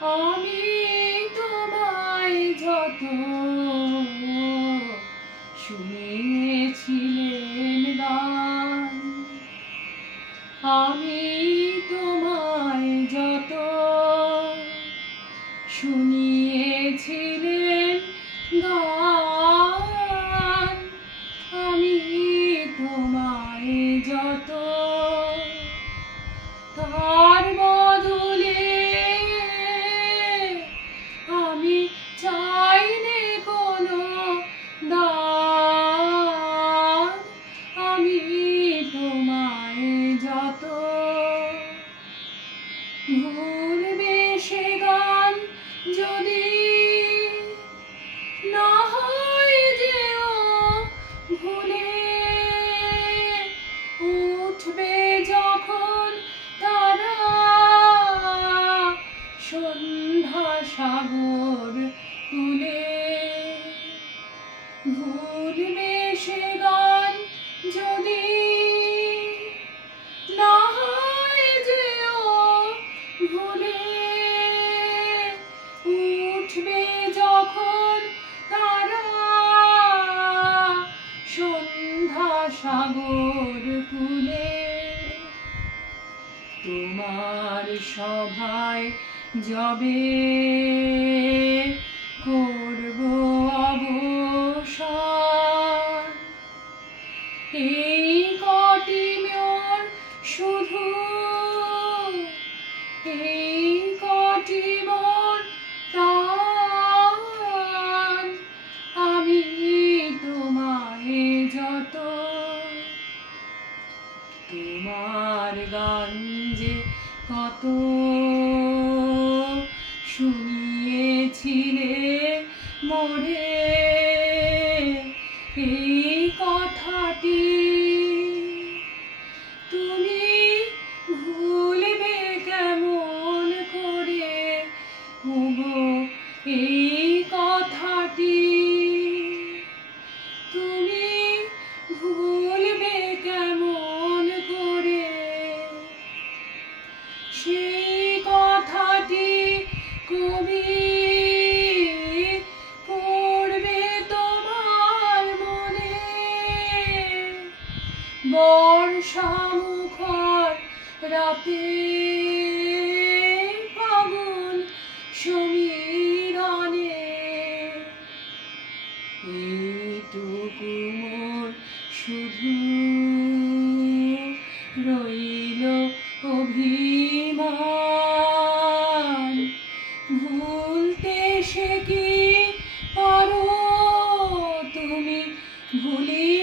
আমি তোমায় যত শুনেছিলেন গান আমি তোমায় যত শুনিয়েছিলেন গান আমি তোমায় যত তার ভুলে উঠবে যখন তারা সন্ধ্যা সাগর কুলে ভুলবে সে গান যদি সাগর কুলে তোমার সভায় যবে করব অবসর। এই কটি মোর শুধু, এই কটি মোর আমি তোমায় যত তোমার গান যে কত শুনিয়েছিলে মোরে বর্ষা মুখর রাতে ফাগুন সমীরণে। এইটুকু মোর শুধু রইল অভিমান। ভুলতে সে কি পারো তুমি ভুলিয়েছ